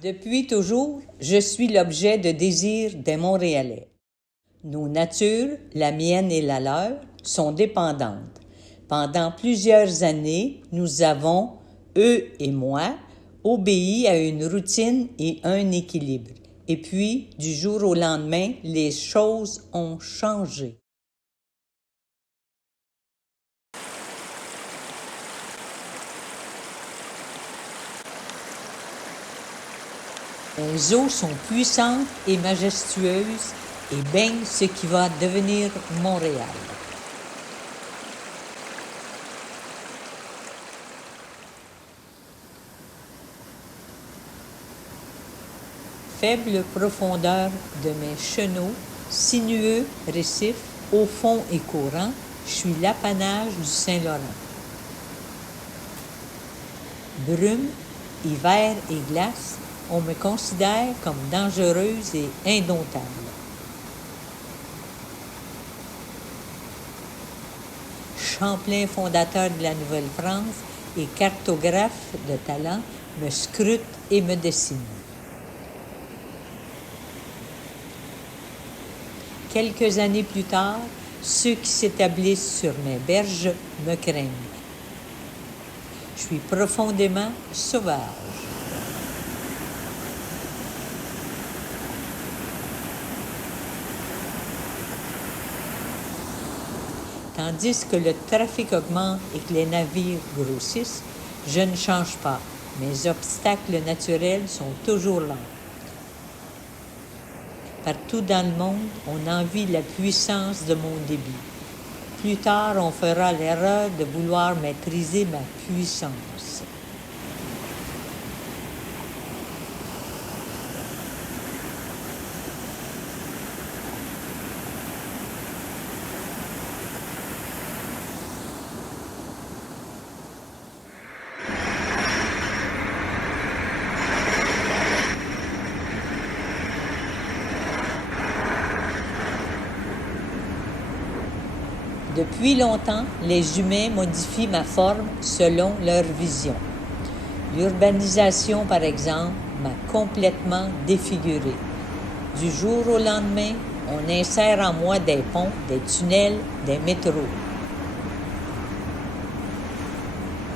Depuis toujours, je suis l'objet de désir des Montréalais. Nos natures, la mienne et la leur, sont dépendantes. Pendant plusieurs années, nous avons, eux et moi, obéi à une routine et un équilibre. Et puis, du jour au lendemain, les choses ont changé. Les eaux sont puissantes et majestueuses et baignent ce qui va devenir Montréal. Faible profondeur de mes chenaux, sinueux récifs, au fond et courant, je suis l'apanage du Saint-Laurent. Brume, hiver et glace, on me considère comme dangereuse et indomptable. Champlain, fondateur de la Nouvelle-France et cartographe de talent, me scrute et me dessine. Quelques années plus tard, ceux qui s'établissent sur mes berges me craignent. Je suis profondément sauvage. Tandis que le trafic augmente et que les navires grossissent, je ne change pas. Mes obstacles naturels sont toujours là. Partout dans le monde, on envie la puissance de mon débit. Plus tard, on fera l'erreur de vouloir maîtriser ma puissance. Depuis longtemps, les humains modifient ma forme selon leur vision. L'urbanisation, par exemple, m'a complètement défiguré. Du jour au lendemain, on insère en moi des ponts, des tunnels, des métros.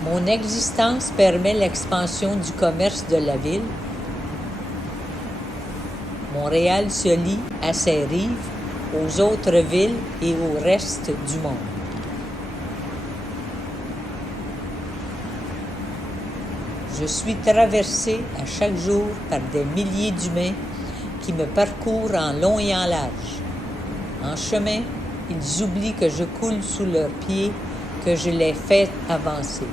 Mon existence permet l'expansion du commerce de la ville. Montréal se lie à ses rives, aux autres villes et au reste du monde. Je suis traversé à chaque jour par des milliers d'humains qui me parcourent en long et en large. En chemin, ils oublient que je coule sous leurs pieds, que je les fais avancer.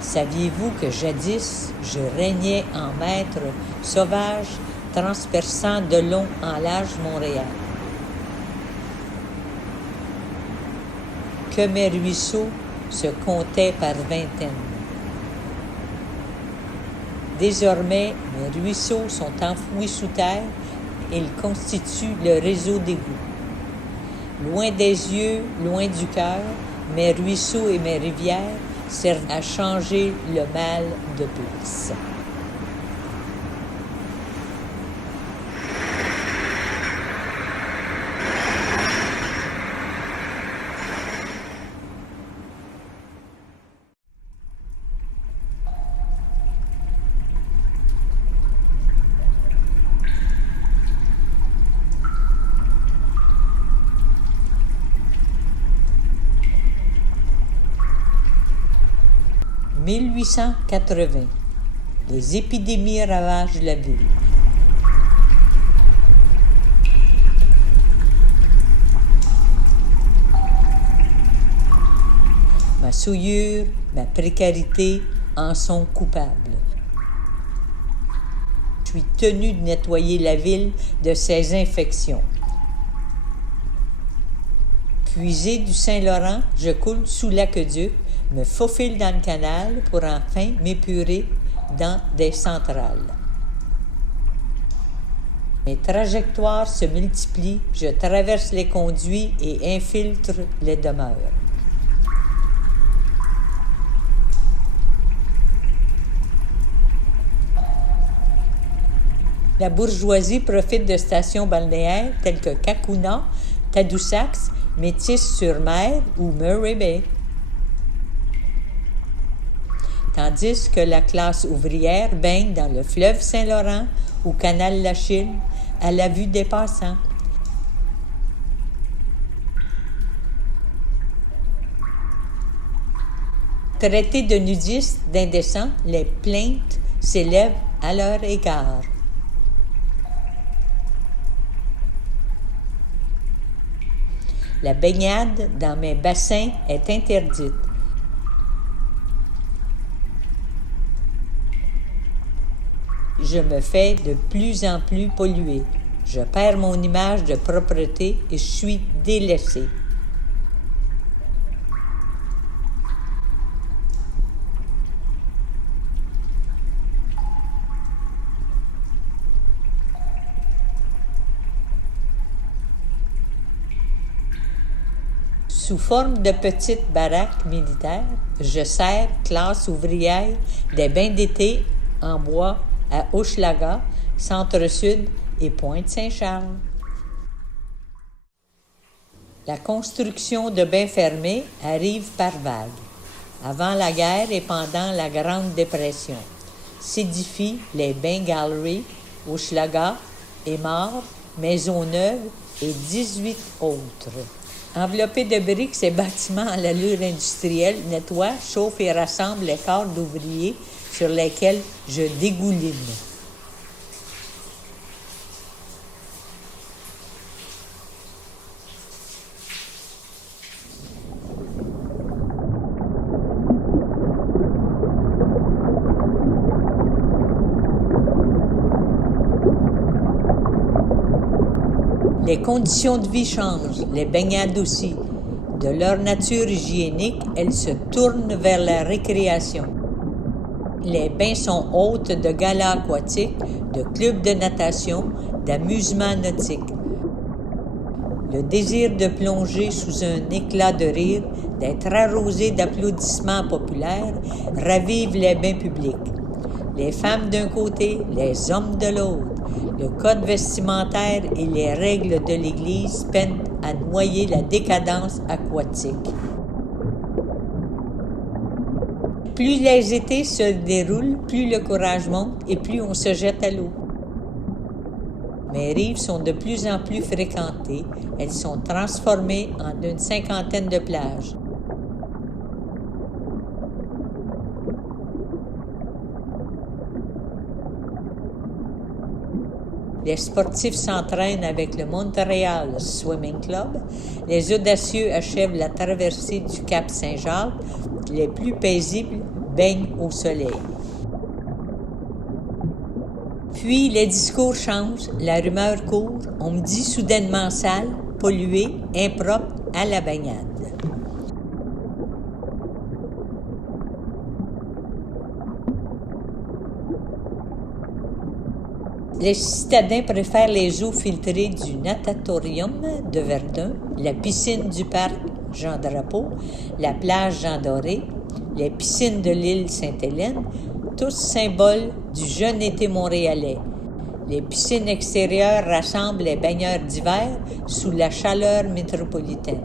Saviez-vous que jadis, je régnais en maître sauvage, transperçant de long en large Montréal? Que mes ruisseaux se comptaient par vingtaines. Désormais, mes ruisseaux sont enfouis sous terre et ils constituent le réseau d'égouts. Loin des yeux, loin du cœur, mes ruisseaux et mes rivières servent à changer le mal de place. « 1880. Les épidémies ravagent la ville. Ma souillure, ma précarité en sont coupables. Je suis tenu de nettoyer la ville de ces infections. Puisé du Saint-Laurent, je coule sous l'aqueduc, me faufile dans le canal pour enfin m'épurer dans des centrales. Mes trajectoires se multiplient, je traverse les conduits et infiltre les demeures. La bourgeoisie profite de stations balnéaires telles que Cacouna, Tadoussac, Métis-sur-Mer ou Murray Bay. Tandis que la classe ouvrière baigne dans le fleuve Saint-Laurent ou canal Lachine à la vue des passants. Traités de nudistes, d'indécents, les plaintes s'élèvent à leur égard. La baignade dans mes bassins est interdite. Je me fais de plus en plus polluer. Je perds mon image de propreté et je suis délaissé. Sous forme de petites baraques militaires, je sers, classe ouvrière, des bains d'été en bois à Hochelaga, Centre-Sud et Pointe-Saint-Charles. La construction de bains fermés arrive par vagues. Avant la guerre et pendant la Grande Dépression, s'édifient les bains Gallery, Hochelaga, Émard, Maisonneuve et 18 autres. Enveloppés de briques, ces bâtiments à l'allure industrielle nettoient, chauffent et rassemblent les corps d'ouvriers sur lesquels je dégouline. Les conditions de vie changent, les baignades aussi. De leur nature hygiénique, elles se tournent vers la récréation. Les bains sont hôtes de galas aquatiques, de clubs de natation, d'amusements nautiques. Le désir de plonger sous un éclat de rire, d'être arrosé d'applaudissements populaires, ravive les bains publics. Les femmes d'un côté, les hommes de l'autre. Le code vestimentaire et les règles de l'Église peinent à noyer la décadence aquatique. Plus les étés se déroulent, plus le courage monte et plus on se jette à l'eau. Mes rives sont de plus en plus fréquentées. Elles sont transformées en une cinquantaine de plages. Les sportifs s'entraînent avec le Montreal Swimming Club. Les audacieux achèvent la traversée du Cap Saint-Jacques. Les plus paisibles baignent au soleil. Puis les discours changent, la rumeur court. On me dit soudainement sale, pollué, impropre à la baignade. Les citadins préfèrent les eaux filtrées du natatorium de Verdun, la piscine du parc Jean-Drapeau, la plage Jean-Doré, les piscines de l'île Sainte-Hélène, tous symboles du jeune été montréalais. Les piscines extérieures rassemblent les baigneurs d'hiver sous la chaleur métropolitaine.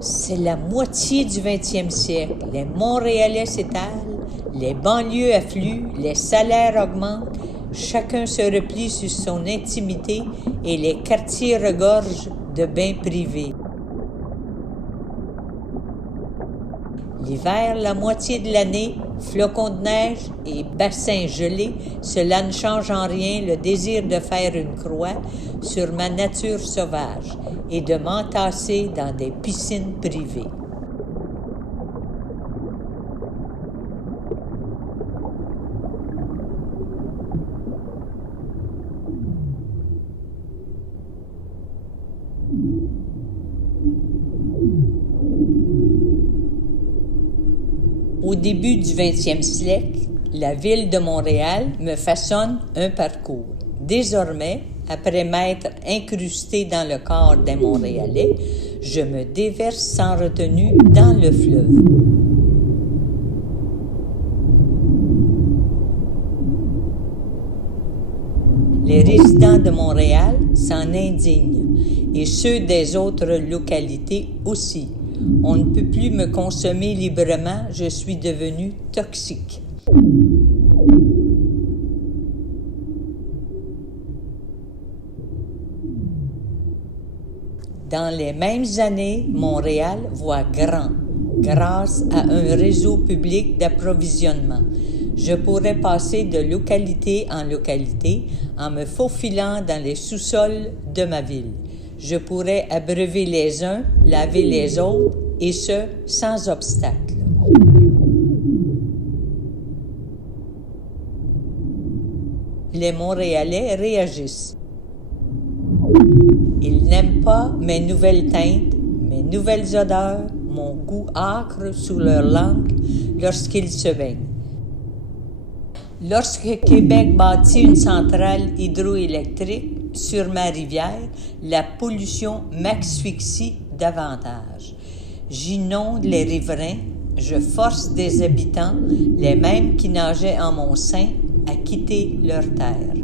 C'est la moitié du 20e siècle. Les Montréalais s'étalent, les banlieues affluent, les salaires augmentent, chacun se replie sur son intimité et les quartiers regorgent de bains privés. L'hiver, la moitié de l'année, flocons de neige et bassins gelés, cela ne change en rien le désir de faire une croix sur ma nature sauvage et de m'entasser dans des piscines privées. Au début du 20e siècle, la ville de Montréal me façonne un parcours. Désormais, après m'être incrusté dans le corps des Montréalais, je me déverse sans retenue dans le fleuve. Les résidents de Montréal s'en indignent et ceux des autres localités aussi. On ne peut plus me consommer librement, je suis devenu toxique. Dans les mêmes années, Montréal voit grand grâce à un réseau public d'approvisionnement. Je pourrais passer de localité en localité en me faufilant dans les sous-sols de ma ville. Je pourrais abreuver les uns, laver les autres, et ce, sans obstacle. Les Montréalais réagissent. Ils n'aiment pas mes nouvelles teintes, mes nouvelles odeurs, mon goût âcre sous leur langue lorsqu'ils se baignent. Lorsque Québec bâtit une centrale hydroélectrique sur ma rivière, la pollution m'asphyxie davantage. J'inonde les riverains, je force des habitants, les mêmes qui nageaient en mon sein, à quitter leur terre.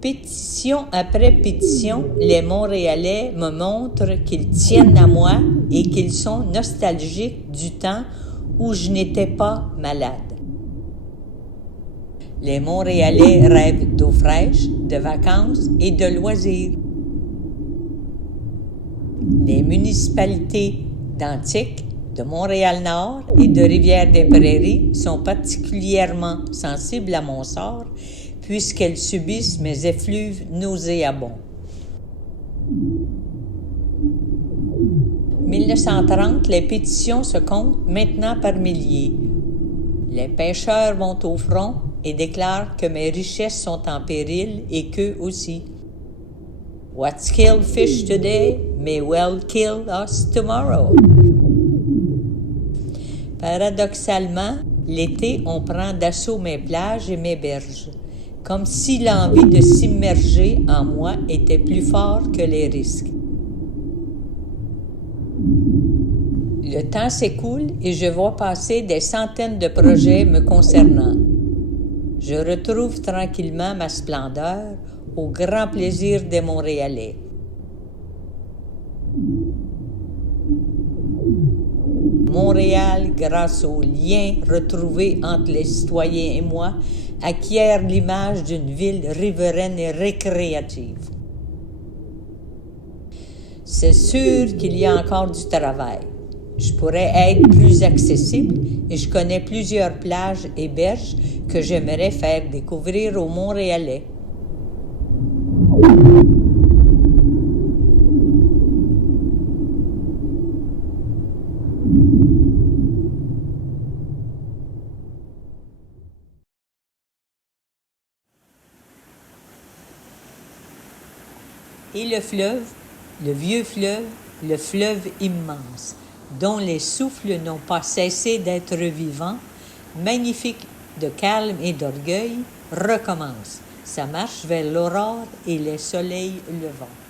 Pétition après pétition, les Montréalais me montrent qu'ils tiennent à moi et qu'ils sont nostalgiques du temps où je n'étais pas malade. Les Montréalais rêvent d'eau fraîche, de vacances et de loisirs. Les municipalités d'Antique, de Montréal-Nord et de Rivière-des-Prairies sont particulièrement sensibles à mon sort puisqu'elles subissent mes effluves nauséabonds. 1930, les pétitions se comptent maintenant par milliers. Les pêcheurs vont au front et déclarent que mes richesses sont en péril et qu'eux aussi. What's killed fish today may well kill us tomorrow. Paradoxalement, l'été, on prend d'assaut mes plages et mes berges, comme si l'envie de s'immerger en moi était plus fort que les risques. Le temps s'écoule et je vois passer des centaines de projets me concernant. Je retrouve tranquillement ma splendeur au grand plaisir des Montréalais. Montréal, grâce aux liens retrouvés entre les citoyens et moi, acquiert l'image d'une ville riveraine et récréative. C'est sûr qu'il y a encore du travail. Je pourrais être plus accessible et je connais plusieurs plages et berges que j'aimerais faire découvrir aux Montréalais. Et le fleuve, le vieux fleuve, le fleuve immense, dont les souffles n'ont pas cessé d'être vivants, magnifique de calme et d'orgueil, recommence sa marche vers l'aurore et les soleils levants.